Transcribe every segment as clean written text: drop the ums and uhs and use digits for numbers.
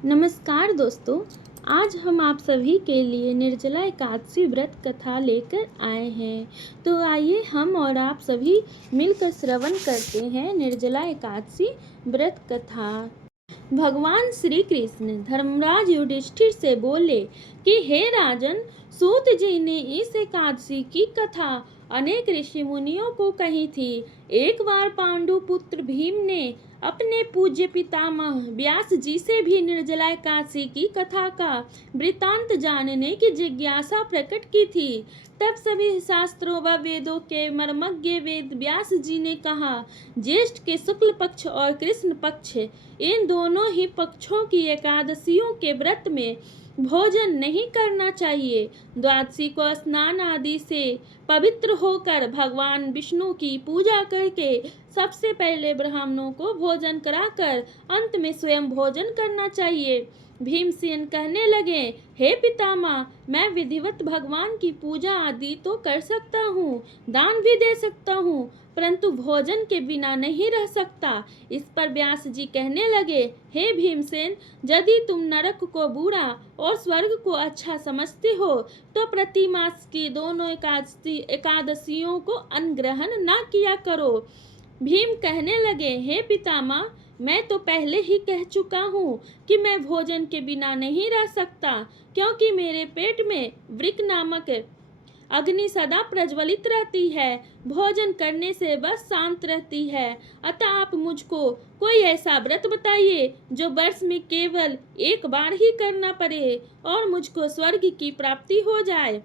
नमस्कार दोस्तों। आज हम आप सभी के लिए निर्जला एकादशी व्रत कथा लेकर आए हैं। तो आइए हम और आप सभी मिलकर श्रवण करते हैं निर्जला एकादशी व्रत कथा। भगवान श्री कृष्ण धर्मराज युधिष्ठिर से बोले कि हे राजन, सूत जी ने इस एकादशी की कथा अनेक ऋषि मुनियों को कही थी। एक बार पांडु पुत्र भीम ने अपने पूज्य पितामह व्यास जी से भी निर्जला एकादशी की कथा का वृत्तांत जानने की जिज्ञासा प्रकट की थी। तब सभी शास्त्रों व वेदों के मर्मज्ञ वेद व्यास जी ने कहा, ज्येष्ठ के शुक्ल पक्ष और कृष्ण पक्ष, इन दोनों ही पक्षों की एकादशियों के व्रत में भोजन नहीं करना चाहिए। द्वादशी को स्नान आदि से पवित्र होकर भगवान विष्णु की पूजा करके सबसे पहले ब्राह्मणों को भोजन कराकर अंत में स्वयं भोजन करना चाहिए। भीमसेन कहने लगे, हे पितामह, मैं विधिवत भगवान की पूजा आदि तो कर सकता हूँ, दान भी दे सकता हूँ, परंतु भोजन के बिना नहीं रह सकता। इस पर व्यास जी कहने लगे, हे भीमसेन, यदि तुम नरक को बुरा और स्वर्ग को अच्छा समझते हो तो प्रति मास की दोनों एकादशियों को अन्न ग्रहण न किया करो। भीम कहने लगे, हे पितामह, मैं तो पहले ही कह चुका हूँ कि मैं भोजन के बिना नहीं रह सकता, क्योंकि मेरे पेट में वृक नामक अग्नि सदा प्रज्वलित रहती है। भोजन करने से बस शांत रहती है। अतः आप मुझको कोई ऐसा व्रत बताइए जो वर्ष में केवल एक बार ही करना पड़े और मुझको स्वर्ग की प्राप्ति हो जाए।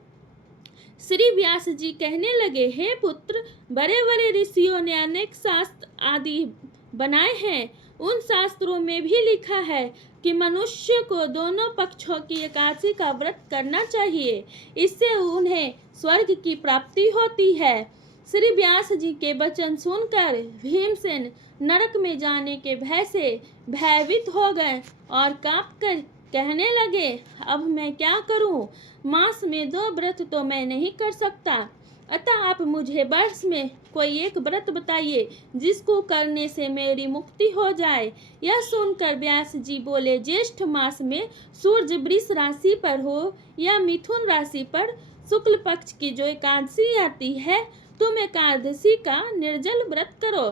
श्री व्यास जी कहने लगे, हे पुत्र, बड़े बड़े ऋषियों ने अनेक शास्त्र आदि बनाए हैं। उन शास्त्रों में भी लिखा है कि मनुष्य को दोनों पक्षों की एकादशी का व्रत करना चाहिए, इससे उन्हें स्वर्ग की प्राप्ति होती है। श्री व्यास जी के वचन सुनकर भीमसेन नरक में जाने के भय से भयभीत हो गए और कांपकर कहने लगे, अब मैं क्या करूं? मास में 2 व्रत तो मैं नहीं कर सकता, अतः आप मुझे वर्ष में कोई एक व्रत बताइए जिसको करने से मेरी मुक्ति हो जाए। यह सुनकर व्यास जी बोले, ज्येष्ठ मास में सूर्य वृष राशि पर हो या मिथुन राशि पर शुक्ल पक्ष की जो एकादशी आती है, तुम एकादशी का निर्जल व्रत करो।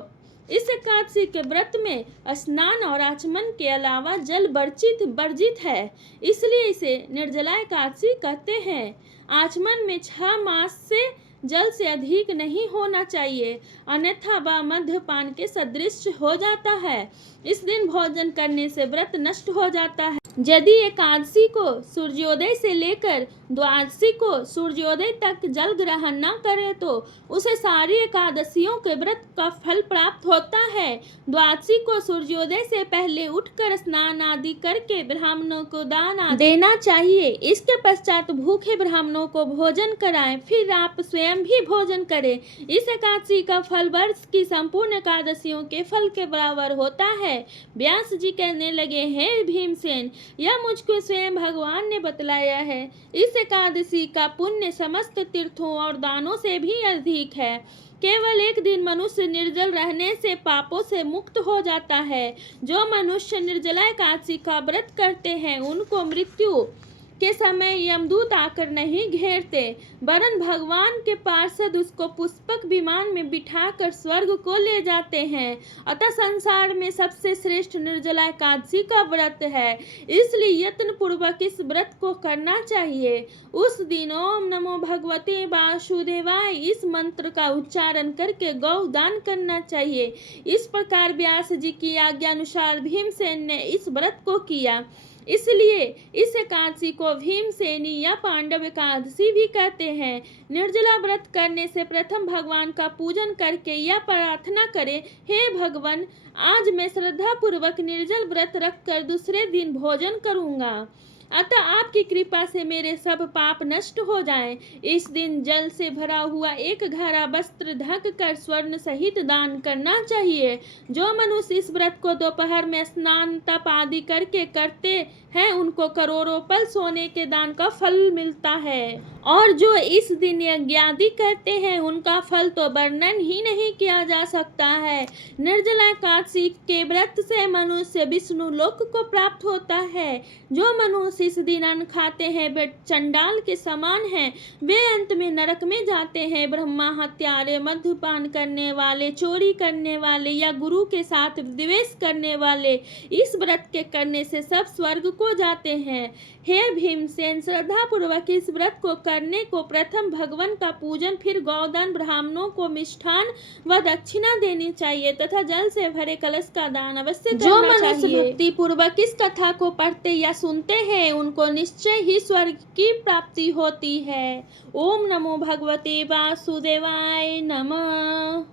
इस एकादशी के व्रत में स्नान और आचमन के अलावा जल वर्जित है, इसलिए इसे निर्जला एकादशी कहते हैं। आचमन में 6 मास से जल से अधिक नहीं होना चाहिए, अन्यथा वह मद्यपान के सदृश हो जाता है। इस दिन भोजन करने से व्रत नष्ट हो जाता है। यदि एकादशी को सूर्योदय से लेकर द्वादशी को सूर्योदय तक जल ग्रहण न करे तो उसे सारी एकादशियों के व्रत का फल प्राप्त होता है। द्वादशी को सूर्योदय से पहले उठकर स्नान आदि करके ब्राह्मणों को दान देना चाहिए। इसके पश्चात भूखे ब्राह्मणों को भोजन कराएं, फिर आप स्वयं भी भोजन करें। इस एकादशी का फल वर्ष की संपूर्ण एकादशियों के फल के बराबर होता है। व्यास जी कहने लगे, हे भीमसेन, यह मुझको स्वयं भगवान ने बतलाया है। इस एकादशी का पुण्य समस्त तीर्थों और दानों से भी अधिक है। केवल एक दिन मनुष्य निर्जल रहने से पापों से मुक्त हो जाता है। जो मनुष्य निर्जला एकादशी का व्रत करते हैं उनको मृत्यु के समय यमदूत आकर नहीं घेरते, वरन भगवान के पार्षद उसको पुष्पक विमान में बिठाकर स्वर्ग को ले जाते हैं। अतः संसार में सबसे श्रेष्ठ निर्जला एकादशी का व्रत है, इसलिए यत्न पूर्वक इस व्रत को करना चाहिए। उस दिन ओम नमो भगवते वासुदेवाय इस मंत्र का उच्चारण करके गौदान करना चाहिए। इस प्रकार व्यास जी की आज्ञा अनुसार भीमसेन ने इस व्रत को किया, इसलिए इस एकादशी को भीमसेनी या पांडव एकादशी भी कहते हैं। निर्जला व्रत करने से प्रथम भगवान का पूजन करके यह प्रार्थना करें, हे भगवान, आज मैं श्रद्धा पूर्वक निर्जल व्रत रखकर दूसरे दिन भोजन करूंगा, अतः आपकी कृपा से मेरे सब पाप नष्ट हो जाएं। इस दिन जल से भरा हुआ एक घड़ा वस्त्र ढक कर स्वर्ण सहित दान करना चाहिए। जो मनुष्य इस व्रत को दोपहर में स्नान तप आदि करके करते हैं उनको करोड़ों पल सोने के दान का फल मिलता है। और जो इस दिन यज्ञादि करते हैं उनका फल तो वर्णन ही नहीं किया जा सकता है। निर्जला एकादशी के व्रत से मनुष्य विष्णु लोक को प्राप्त होता है। जो मनुष्य इस दिन अन्न खाते हैं वे चंडाल के समान हैं, वे अंत में नरक में जाते हैं। ब्रह्मा हत्यारे, मद्यपान करने वाले, चोरी करने वाले या गुरु के साथ द्वेष करने वाले इस व्रत के करने से सब स्वर्ग को जाते हैं। हे भीमसेन, श्रद्धा पूर्वक इस व्रत को करने को प्रथम भगवान का पूजन, फिर गौदान, ब्राह्मणों को मिष्ठान व दक्षिणा देनी चाहिए तथा जल से भरे कलश का दान अवश्य करना चाहिए। जो मनुष्य भक्ति पूर्वक इस कथा को पढ़ते या सुनते हैं उनको निश्चय ही स्वर्ग की प्राप्ति होती है। ओम नमो भगवते वासुदेवाय नमः।